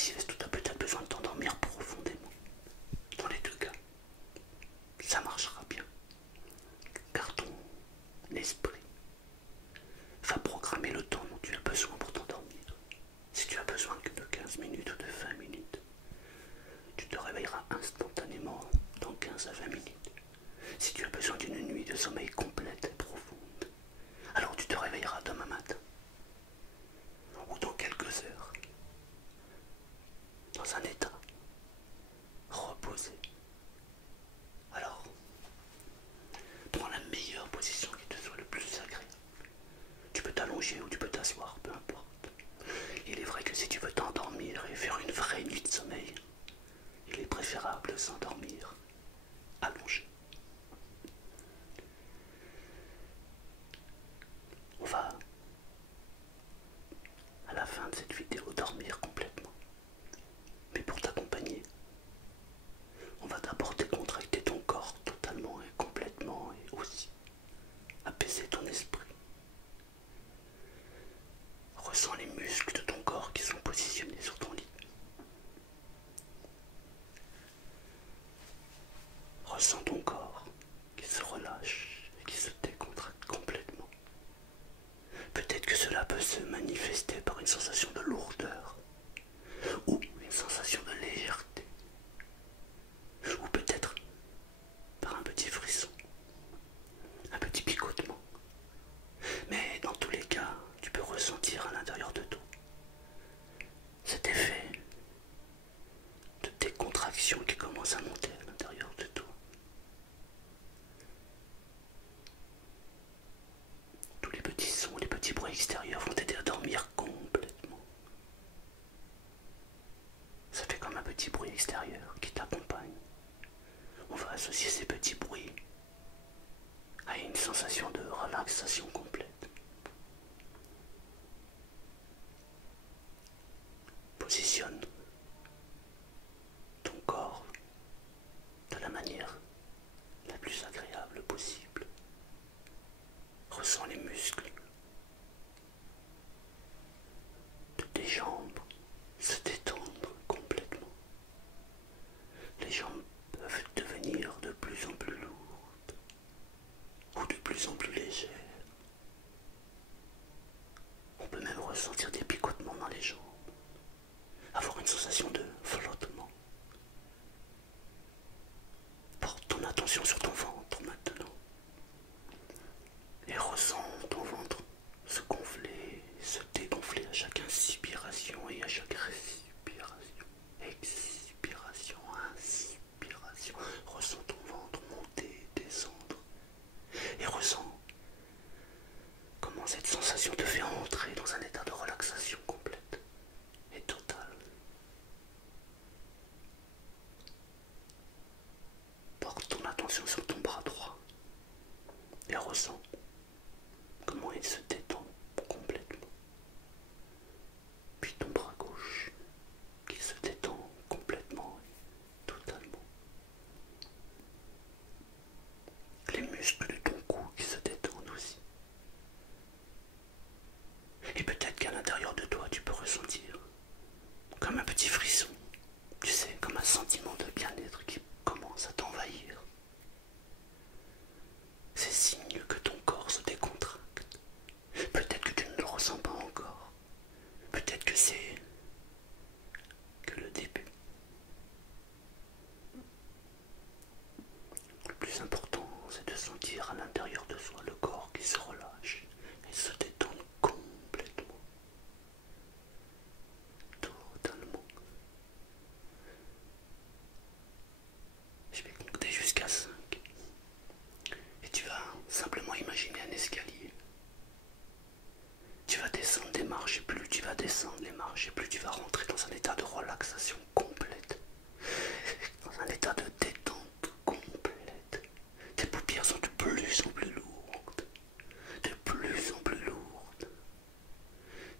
sieste ou tu as peut-être besoin de t'endormir profondément. Dans les deux cas, ça marchera bien. Car ton esprit va programmer le temps dont tu as besoin pour t'endormir. Si tu as besoin que de 15 minutes ou de 20 minutes, tu te réveilleras instantanément dans 15 à 20 minutes. Si tu as besoin d'une nuit de sommeil complète et profonde, alors tu te réveilleras demain matin ou dans quelques heures, dans un état reposé. Alors, prends la meilleure position qui te soit le plus agréable. Tu peux t'allonger ou tu peux t'asseoir, peu importe. Il est vrai que si tu veux t'endormir et faire une vraie nuit de sommeil, il est préférable de s'endormir allongé. On va, à la fin de cette vidéo, dormir complètement. Mais pour t'accompagner, on va d'abord décontracter ton corps totalement et complètement et aussi apaiser ton esprit. Ressens les muscles de ton corps qui sont positionnés sur ton lit. Ressens ton corps qui se relâche et qui se décontracte complètement. Peut-être que cela peut se manifester par une sensation de lourdeur ou une sensation de légèreté ou peut-être par un petit frisson, un petit picotement. Mais dans tous les cas, tu peux ressentir à l'intérieur de toi cet effet de décontraction qui commence à monter à l'intérieur de toi. Tous les petits sons, les petits bruits extérieurs vont t'aider à dormir complètement. Ça fait comme un petit bruit extérieur qui t'accompagne. On va associer ces petits bruits à une sensation de relaxation complète. Positionne ton corps de la manière la plus agréable possible. Ressens les muscles de tes jambes se détendre complètement. Les jambes peuvent devenir de plus en plus lourdes ou de plus en plus légères. On peut même ressentir des picotements dans les jambes, avoir une sensation de flottement. Porte ton attention sur ton ventre maintenant et ressens ton ventre se gonfler, se dégonfler à chaque inspiration et à chaque respiration. Expiration, inspiration. Ressens ton ventre monter, descendre et ressens comment cette sensation te fait entrer dans un état de relaxation complète et totale. Porte ton attention sur ton bras droit et ressens comment il se détend complètement. Puis ton bras gauche qui se détend complètement et totalement. Les muscles de ton cou qui se détendent aussi. Et peut-être qu'à l'intérieur de toi tu peux ressentir comme un petit frisson, tu sais, comme un sentiment de bien-être qui commence à t'envahir. C'est signe que ton corps se décontracte. Peut-être que tu ne le ressens pas encore. Peut-être que c'est que le début. Le plus important, c'est de sentir à l'intérieur de soi le corps qui se relâche et se détend complètement. Totalement. Je vais compter jusqu'à 5. Et tu vas simplement imaginer un escalier. Tu vas descendre des marches et plus tu vas descendre les marches et plus tu vas rentrer dans un état de relaxation complète. Dans un état de détente complète. Tes paupières sont de plus en plus lourdes. De plus en plus lourdes.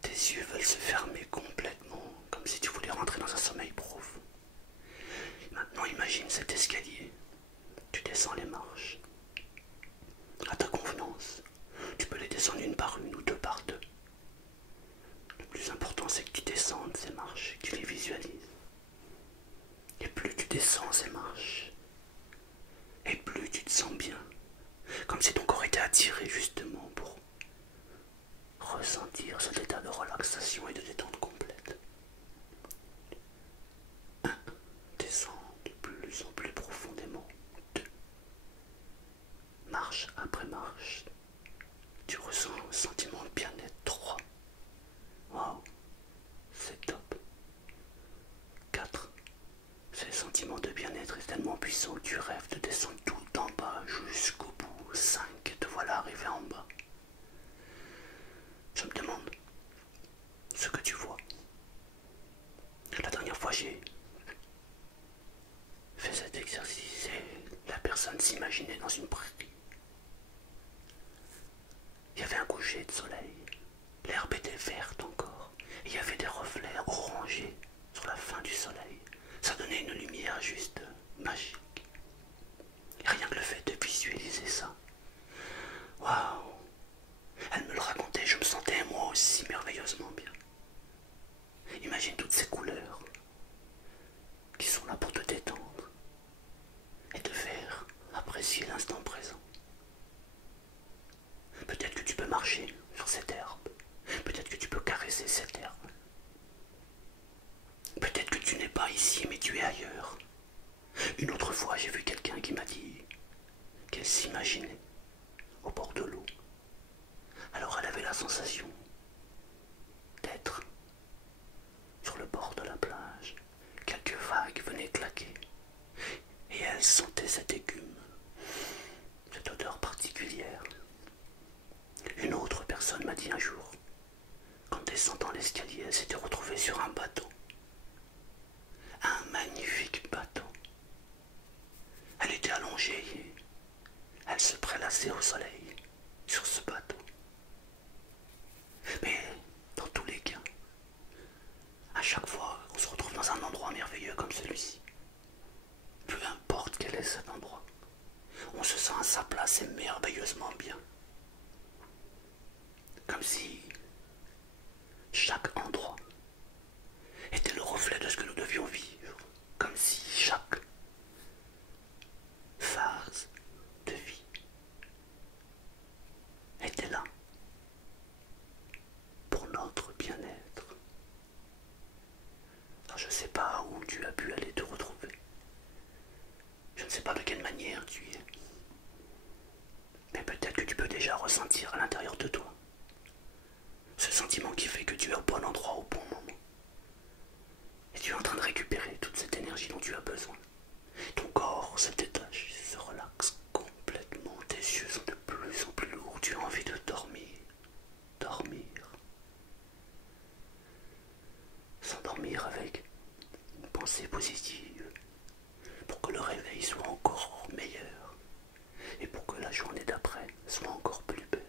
Tes yeux veulent se fermer complètement, comme si tu voulais rentrer dans un sommeil profond. Maintenant imagine cet escalier. Tu descends les marches. À ta convenance. Tu peux les descendre une par une ou deux par deux. Le plus plus important, c'est que tu descendes ces marches, que tu les visualises. Et plus tu descends ces marches, et plus tu te sens bien. Comme si ton corps était attiré justement pour ressentir cet état de relaxation et de détente complète. Descends de plus en plus profondément. 2. Marche après marche, tu ressens un sentiment de bien-être. 3. Waouh, c'est top. 4. Ce sentiment de bien-être est tellement puissant que tu rêves de descendre tout en bas jusqu'au bout. 5. Te voilà arrivé en bas. Je me demande ce que tu vois. La dernière fois j'ai fait cet exercice et la personne s'imaginait dans une prairie. Il y avait un coucher de soleil, l'herbe était verte encore, et il y avait des reflets orangés sur la fin du soleil. Ça donnait une lumière juste magique. Et rien que le fait de visualiser ça, waouh! Elle me le racontait, je me sentais moi aussi merveilleusement bien. Imagine toutes ces couleurs qui sont là pour te détendre et te faire apprécier l'instant présent. Peut-être que tu peux marcher sur cette herbe. Peut-être que tu peux caresser cette herbe. Peut-être que tu n'es pas ici, mais tu es ailleurs. Une autre fois, j'ai vu quelqu'un qui m'a dit qu'elle s'imaginait au bord de l'eau. Alors elle avait la sensation d'être sur le bord de la plage. Quelques vagues venaient claquer. Et elle sentait cette écume, cette odeur particulière. Une autre personne m'a dit un jour, qu'en descendant l'escalier, elle s'était retrouvée sur un bateau. Un magnifique bateau. Elle était allongée et elle se prélassait au soleil sur ce bateau. Mais dans tous les cas, à chaque fois qu'on se retrouve dans un endroit merveilleux comme celui-ci, peu importe quel est cet endroit, on se sent à sa place et merveilleusement bien. Comme si chaque endroit était le reflet de ce que nous devions vivre. Comme si chaque phase de vie était là pour notre bien-être. Alors je ne sais pas où tu as pu aller te retrouver. Je ne sais pas de quelle manière tu y es. Mais peut-être que tu peux déjà ressentir à l'intérieur de toi ce sentiment qui fait que tu es au bon endroit au bon moment. Et tu es en train de récupérer toute cette énergie dont tu as besoin. Ton corps se détache, se relaxe complètement. Tes yeux sont de plus en plus lourds. Tu as envie de dormir. Dormir. S'endormir avec une pensée positive pour que le réveil soit encore meilleur et pour que la journée d'après soit encore plus belle.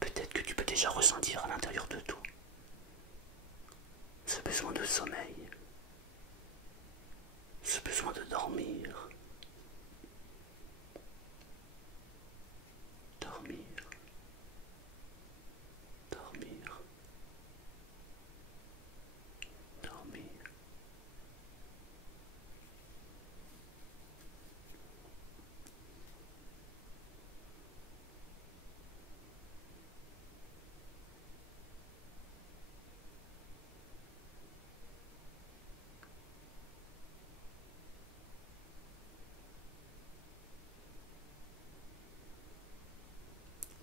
Peut-être que tu peux déjà ressentir à l'intérieur de toi ce besoin de sommeil, ce besoin de dormir. Dormir. Dormir. Dormir.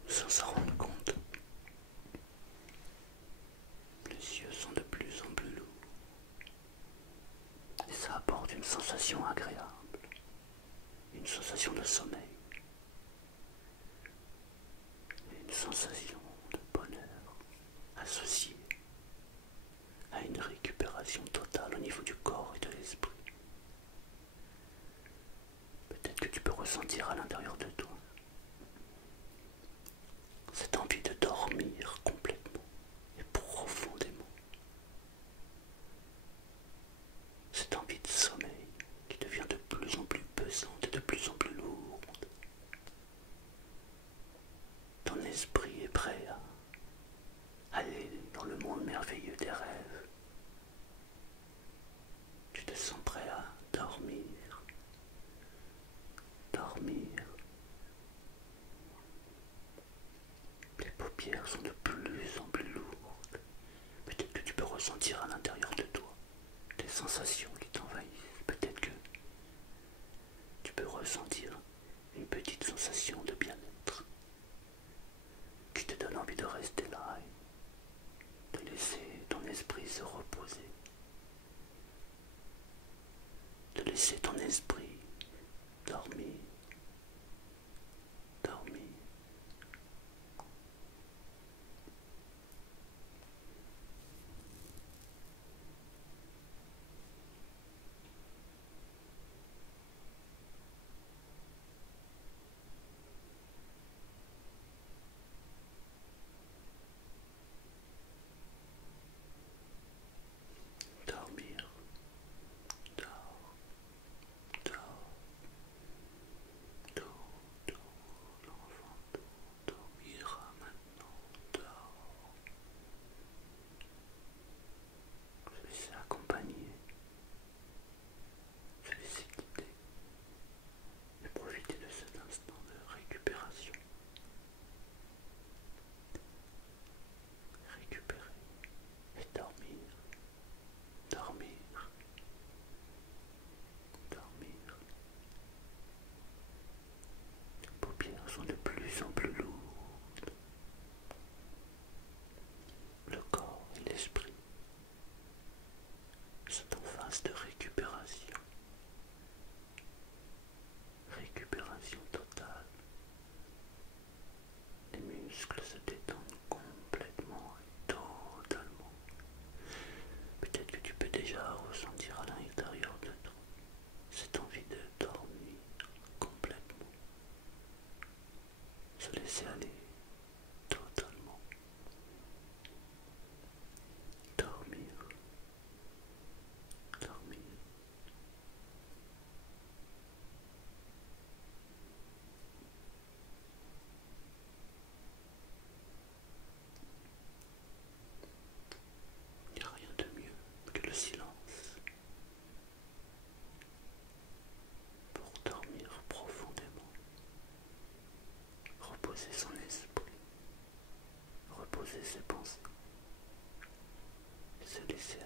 Sans s'en rendre compte, les yeux sont de plus en plus lourds et ça apporte une sensation agréable, une sensation de sommeil, une sensation de bonheur associée à une récupération totale au niveau du corps et de l'esprit. Peut-être que tu peux ressentir à l'intérieur de toi cette envie de dormir complètement et profondément. Cette envie de sommeil qui devient de plus en plus pesante et de plus en plus lourde. paupières sont de plus en plus lourdes. Peut-être que tu peux ressentir à l'intérieur de toi des sensations qui t'envahissent. Peut-être que tu peux ressentir une petite sensation de bien-être qui te donne envie de rester là et de laisser ton esprit se reposer. De laisser ton esprit dormir, dormir. Dormir, dors, dors, dors, dors, l'enfant dormira maintenant, dors. Je vais laisser accompagner, je vais laisser guider et profiter de cet instant de récupération. Récupérer et dormir, dormir, dormir. Les paupières sont de plus en plus lourdes. Le corps et l'esprit sont en phase de récupération. Récupération totale. Les muscles se détendent complètement et totalement. Peut-être que tu peux déjà ressentir à l'intérieur de toi cette envie de dormir complètement. Se laisser aller totalement. Dormir. Dormir. Il n'y a rien de mieux que le silence pour dormir profondément, reposer son esprit, reposer ses pensées, se laisser